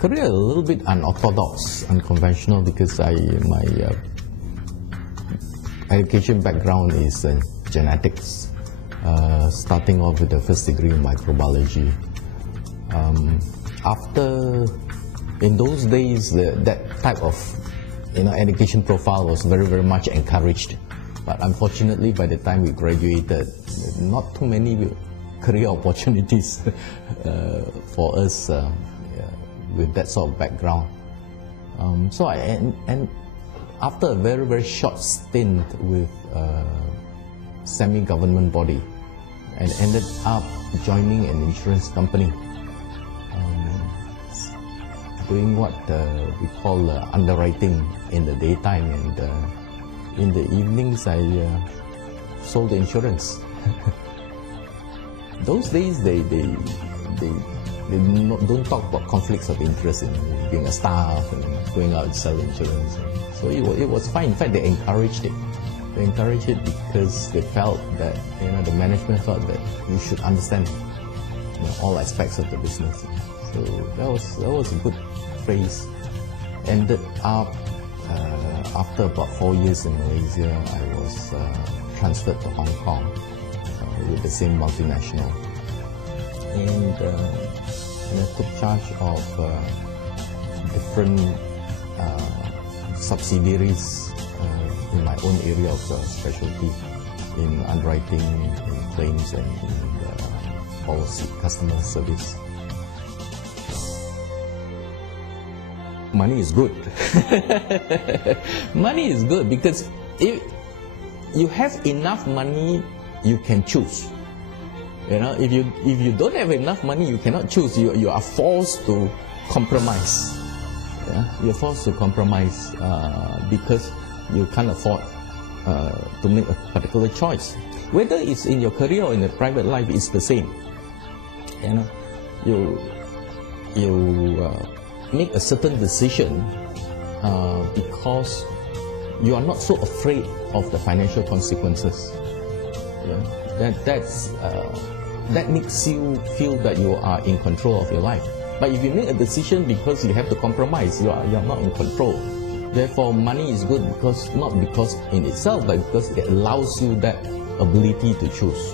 career a little bit unorthodox, unconventional, because my education background is genetics, starting off with the first degree in microbiology. In those days, that type of education profile was very, very much encouraged. But unfortunately, by the time we graduated, not too many career opportunities for us with that sort of background. And after a very, very short stint with semi-government body, and ended up joining an insurance company, doing what we call underwriting in the daytime, and in the evenings I sold insurance. Those days they don't talk about conflicts of interest in being a staff and going out and selling insurance. So it was fine. In fact, they encouraged it. They encouraged it because they felt that the management felt that you should understand all aspects of the business. So that was a good phrase. Ended up after about 4 years in Malaysia, I was transferred to Hong Kong with the same multinational, and I took charge of different subsidiaries in my own area of specialty, in underwriting, in claims, and in policy customer service. Money is good. Money is good because if you have enough money, you can choose. If you don't have enough money, you cannot choose. You are forced to compromise. You're forced to compromise because you can't afford to make a particular choice. Whether it's in your career or in your private life, it's the same. You make a certain decision because you are not so afraid of the financial consequences. That makes you feel that you are in control of your life. But if you make a decision because you have to compromise, you are not in control. Therefore, money is good because not because in itself, but because it allows you that ability to choose.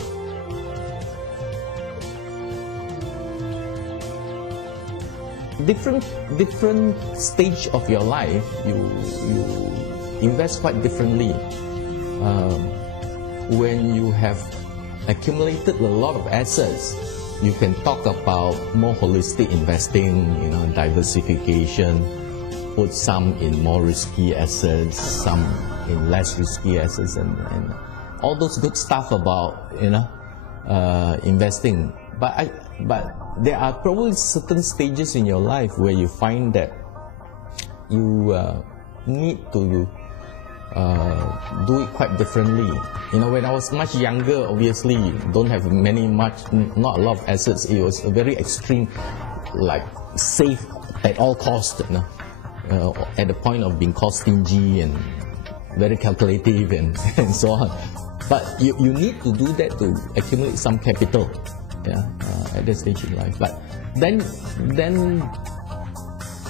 Different stage of your life, you invest quite differently. When you have accumulated a lot of assets, you can talk about more holistic investing, diversification, put some in more risky assets, some in less risky assets, and all those good stuff about investing. But there are probably certain stages in your life where you find that you need to do it quite differently. When I was much younger, obviously don't have not a lot of assets. It was a very extreme, like save at all costs. At the point of being called stingy and very calculative and so on. But you need to do that to accumulate some capital. At that stage in life. But then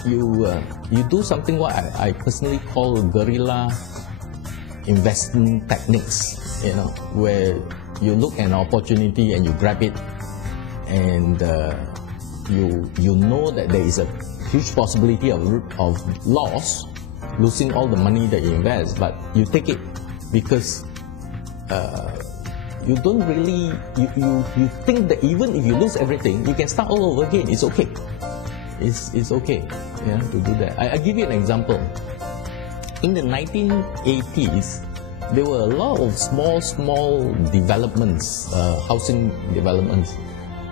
you do something what I personally call guerrilla investing techniques, where you look at an opportunity and you grab it, and you know that there is a huge possibility of loss, losing all the money that you invest, but you take it because you don't really, you think that even if you lose everything, you can start all over again. It's okay. It's okay to do that. I'll give you an example. In the 1980s, there were a lot of small developments, housing developments.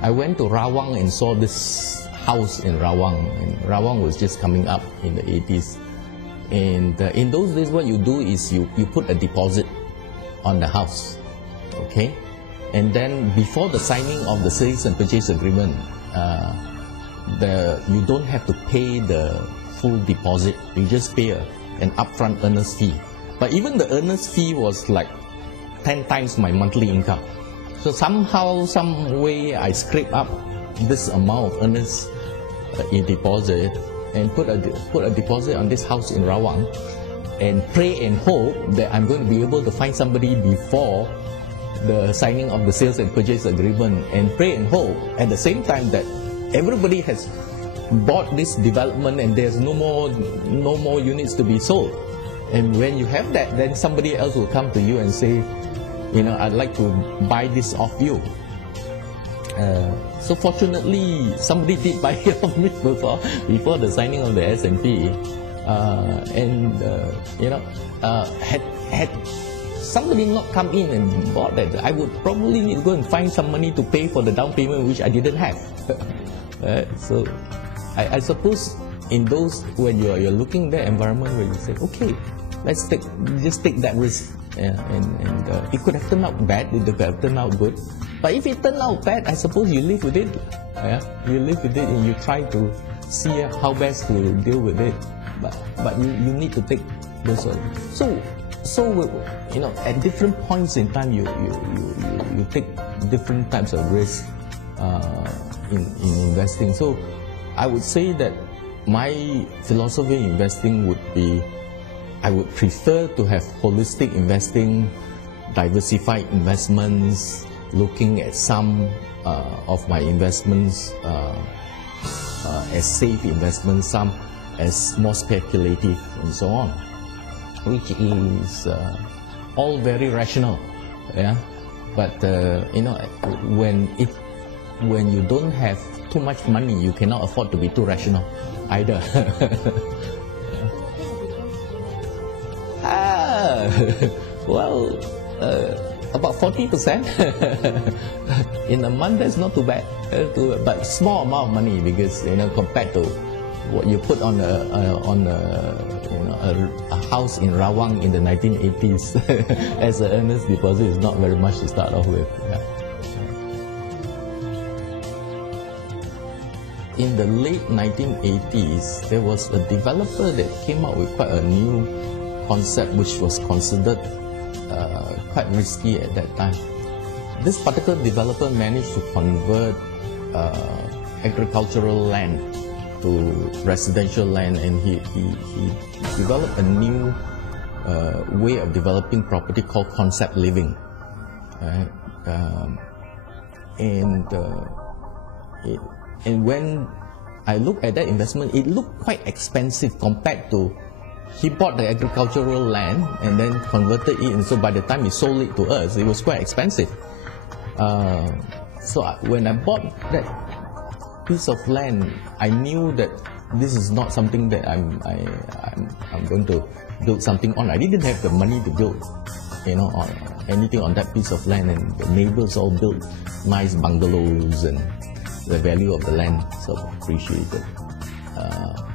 I went to Rawang and saw this house in Rawang, and Rawang was just coming up in the 80s. And in those days, what you do is you put a deposit on the house. Okay, and then before the signing of the sales and purchase agreement, you don't have to pay the full deposit. You just pay an upfront earnest fee. But even the earnest fee was like 10 times my monthly income. So somehow, some way, I scrape up this amount of earnest deposit, and put a deposit on this house in Rawang and pray and hope that I'm going to be able to find somebody before the signing of the sales and purchase agreement, and pray and hope at the same time that everybody has bought this development and there's no more units to be sold. And when you have that, then somebody else will come to you and say, I'd like to buy this off you. So fortunately, somebody did buy it off me before the signing of the S&P. Had somebody not come in and bought that, I would probably need to go and find some money to pay for the down payment, which I didn't have. So I suppose in those, when you're looking at that environment where you say, okay, let's just take that risk. And it could have turned out bad, it could have turned out good. But if it turned out bad, I suppose you live with it. You live with it and you try to see how best to deal with it. But you need to take those. So at different points in time, you take different types of risks in investing. So I would say that my philosophy in investing would be, I would prefer to have holistic investing, diversified investments, looking at some of my investments as safe investments, some as more speculative, and so on, which is all very rational. But when you don't have too much money, you cannot afford to be too rational either. Well, about 40% in a month. That's not too bad, but small amount of money, because compared to what you put on a house in Rawang in the 1980s as an earnest deposit is not very much to start off with. In the late 1980s, there was a developer that came up with quite a new concept, which was considered quite risky at that time. This particular developer managed to convert agricultural land to residential land, and he developed a new way of developing property called concept living. Right? And when I look at that investment, it looked quite expensive compared to, he bought the agricultural land and then converted it, and so by the time he sold it to us, it was quite expensive. So when I bought that piece of land, I knew that this is not something that I'm going to build something on. I didn't have the money to build, on anything on that piece of land, and the neighbors all built nice bungalows, and the value of the land sort of appreciated.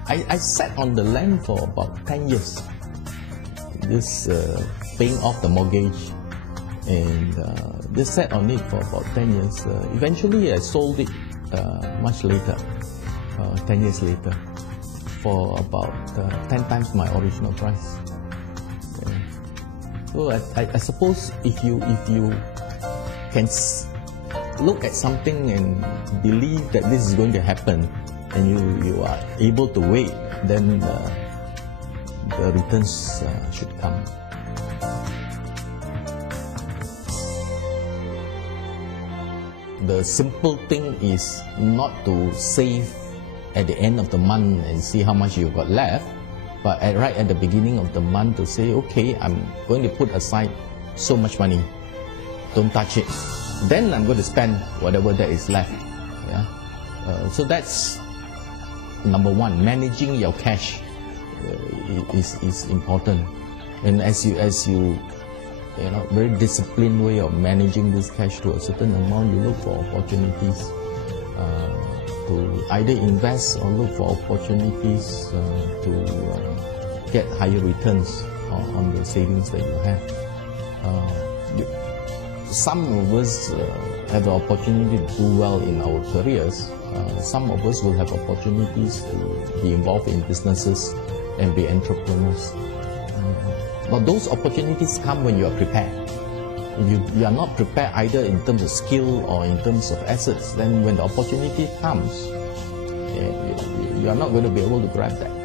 I sat on the land for about 10 years, just paying off the mortgage, and just sat on it for about 10 years. Eventually, I sold it much later, 10 years later, for about 10 times my original price. So I suppose if you can look at something and believe that this is going to happen, and you are able to wait, then the returns should come. The simple thing is not to save at the end of the month and see how much you've got left, but right at the beginning of the month to say, okay, I'm going to put aside so much money, don't touch it. Then I'm going to spend whatever that is left. So that's number one. Managing your cash is important, and as you very disciplined way of managing this cash to a certain amount, you look for opportunities to either invest or look for opportunities to get higher returns on the savings that you have. Some of us have the opportunity to do well in our careers. Some of us will have opportunities to be involved in businesses and be entrepreneurs. But those opportunities come when you are prepared. If you are not prepared either in terms of skill or in terms of assets, then when the opportunity comes, You are not going to be able to grab that.